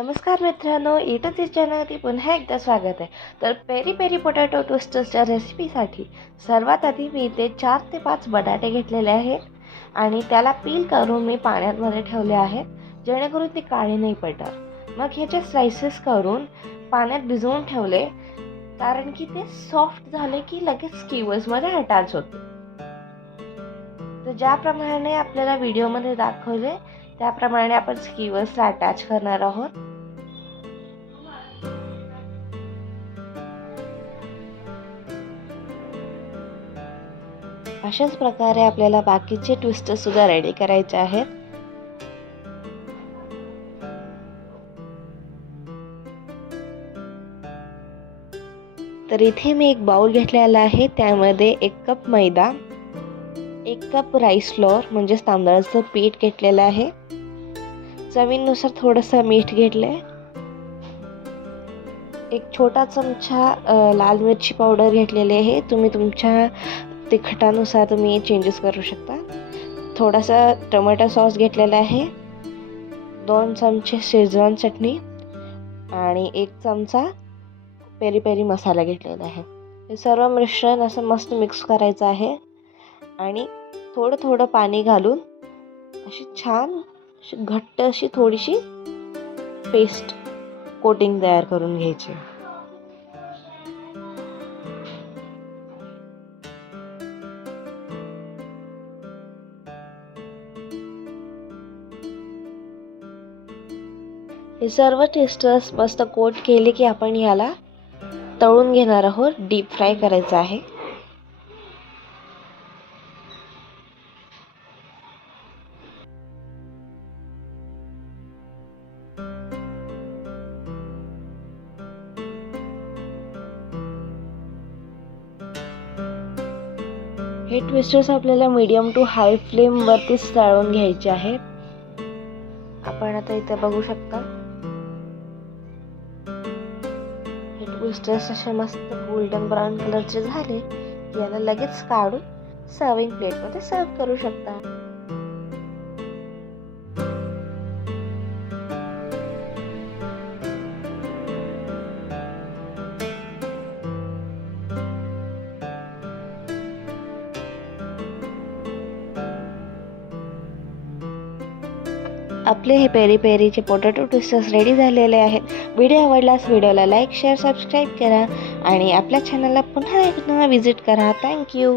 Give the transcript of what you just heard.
नमस्कार मित्रांनो, इटच चॅनलवरती पुन्हा एकदा स्वागत आहे। तर पेरी पेरी पोटॅटो ट्विस्टर्सच्या रेसिपीसाठी सर्वात आधी मी इथे 4 ते 5 बटाटे घेतलेले आहेत आणि त्याला पील करून मी पाण्यामध्ये ठेवले आहेत, जेणेकरून ते काळे नाही पडणार। मग ह्याचे स्लाइसेस करून पाण्यात भिजवून ठेवले, कारण की ते सॉफ्ट झाले की लगेच स्कीवर्समध्ये अटॅच होते। तर ज्याप्रमाणे आपल्याला व्हिडिओमध्ये दाखवले त्याप्रमाणे आपण स्कीवर्सला अटॅच करणार आहोत। अशाच प्रकारे आपल्याला बाकीचे ट्विस्टर सुद्धा रेडी करायचे आहेत। तर इथे मी एक बाउल घेतलेला आहे, त्यामध्ये 1 कप मैदा, 1 कप राईस फ्लोअर म्हणजे तांदळाचं पीठ घेतलेलं आहे, चवीनुसार थोडंसं मीठ घेतलंय, 1 छोटा चमचा लाल मिरची पावडर घेतलेली आहे। तुम्ही तुमच्या तिखटानुसार तुम्ही चेंजेस करू शकता। थोडासा टोमॅटो सॉस घेतलेला आहे, 2 चमचे शेजवान चटणी आणि 1 चमचा पेरी पेरी मसाला घेतलेला आहे। हे सर्व मिश्रण असं मस्त मिक्स करायचं आहे आणि थोडं थोडं पाणी घालून अशी छान घट्ट अशी थोडीशी पेस्ट कोटिंग तयार करून घ्यायची। हे सर्व ट्विस्टर्स मस्त कोट केले की आपण याला तळून घेणार आहोत, डीप फ्राय करायचं आहे। हे ट्विस्टर्स आपल्याला मीडियम टू हाय फ्लेम वरतीच तळून घ्यायचे आहेत। आपण आता इथे बघू शकता हे ट्विस्टर्स असे मस्त गोल्डन ब्राउन कलरचे झाले की याला लगेच काढून सर्विंग प्लेटमध्ये सर्व करू शकता। आपले हे पेरी पेरीचे पोटॅटो ट्विस्टर्स रेडी झालेले आहेत। व्हिडिओ आवडल्यास व्हिडिओला लाईक, शेअर, सबस्क्राईब करा आणि आपल्या चॅनलला पुन्हा एकदा व्हिजिट करा। थँक्यू।